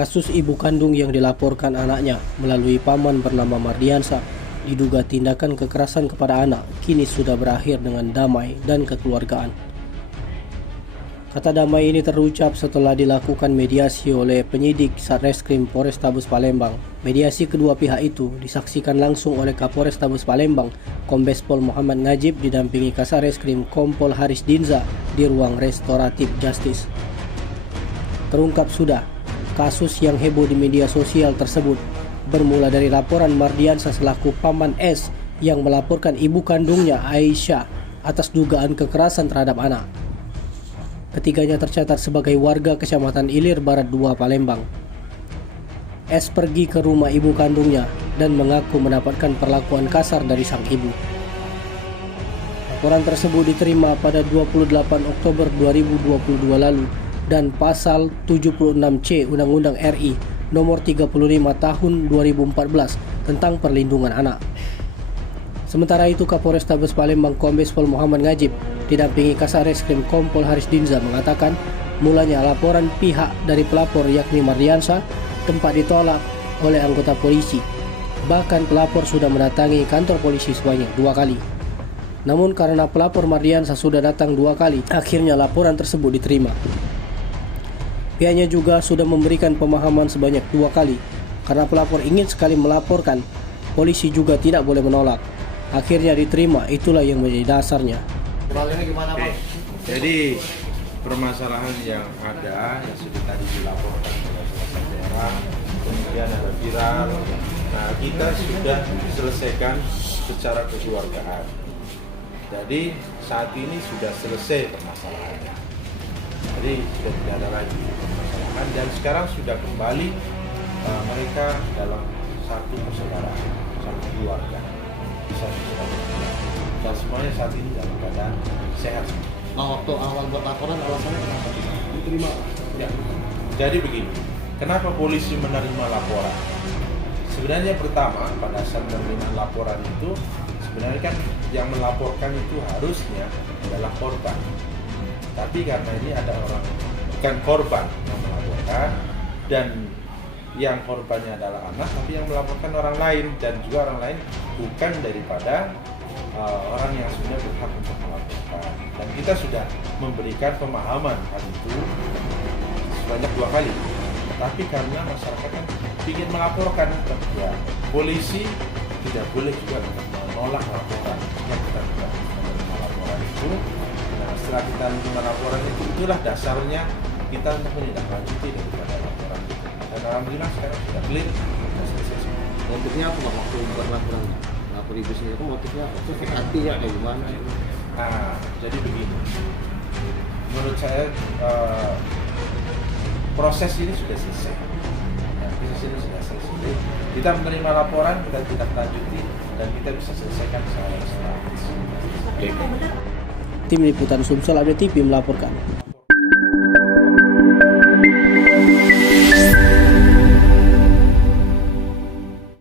Kasus ibu kandung yang dilaporkan anaknya melalui paman bernama Mardiansa diduga tindakan kekerasan kepada anak kini sudah berakhir dengan damai dan kekeluargaan. Kata damai ini terucap setelah dilakukan mediasi oleh penyidik Satreskrim Polrestabes Palembang. Mediasi kedua pihak itu disaksikan langsung oleh Kapolrestabes Palembang, Kombes Pol Muhammad Najib didampingi Kasareskrim Kompol Haris Dinza di ruang restoratif justice. Terungkap sudah kasus yang heboh di media sosial tersebut bermula dari laporan Mardiansa selaku paman S yang melaporkan ibu kandungnya Aisyah atas dugaan kekerasan terhadap anak. Ketiganya tercatat sebagai warga Kecamatan Ilir Barat 2 Palembang. S pergi ke rumah ibu kandungnya dan mengaku mendapatkan perlakuan kasar dari sang ibu. Laporan tersebut diterima pada 28 Oktober 2022 lalu dan pasal 76C Undang-Undang RI nomor 35 tahun 2014 tentang perlindungan anak. Sementara itu, Kapolrestabes Palembang Kombes Pol Muhammad Najib didampingi Kasareskrim Kompol Haris Dinza mengatakan mulanya laporan pihak dari pelapor yakni Mardiansa tempat ditolak oleh anggota polisi. Bahkan pelapor sudah mendatangi kantor polisi sebanyak 2 kali. Namun karena pelapor Mardiansa sudah datang 2 kali, akhirnya laporan tersebut diterima. Pihaknya juga sudah memberikan pemahaman sebanyak 2 kali. Karena pelapor ingin sekali melaporkan, polisi juga tidak boleh menolak. Akhirnya diterima, itulah yang menjadi dasarnya. Gimana, Pak? Jadi permasalahan yang ada yang sudah tadi dilaporkan oleh salah daerah, kemudian ada viral. Nah, kita sudah selesaikan secara kekeluargaan. Jadi saat ini sudah selesai permasalahannya. Jadi sudah tidak ada lagi permasalahan dan sekarang sudah kembali mereka dalam satu persaudaraan, satu keluarga, satu keluarga. Dan semuanya saat ini dalam keadaan sehat. Nah, waktu awal buat laporan alasannya kenapa tidak diterima? Ya. Jadi begini, kenapa polisi menerima laporan? Sebenarnya pertama pada saat menerima laporan itu sebenarnya kan yang melaporkan itu harusnya adalah korban. Tapi karena ini ada orang bukan korban yang melaporkan dan yang korbannya adalah anak, tapi yang melaporkan orang lain dan juga orang lain bukan daripada orang yang sebenarnya berhak untuk melaporkan. Dan kita sudah memberikan pemahaman hal itu sebanyak 2 kali. Tapi karena masyarakat kan ingin melaporkan, ya polisi tidak boleh juga menolak laporan. Yang kita juga menerima laporan itu. Nah, setelah kita menerima laporan itu, itulah dasarnya kita untuk menindaklanjuti daripada laporan itu. Dan alhamdulillah sekarang sudah clear, sudah selesai semua. Motifnya apa Pak, waktu buat laporan? Lapor ibu sendiri itu motifnya apa? Itu sakit hati ya kayak gimana? Nah, jadi begini. Menurut saya proses ini sudah selesai. Nah, proses ini sudah selesai. Kita menerima laporan, kita tindak lanjuti dan kita bisa selesaikan secara strategis. Tim Liputan Sumsel Update TV melaporkan.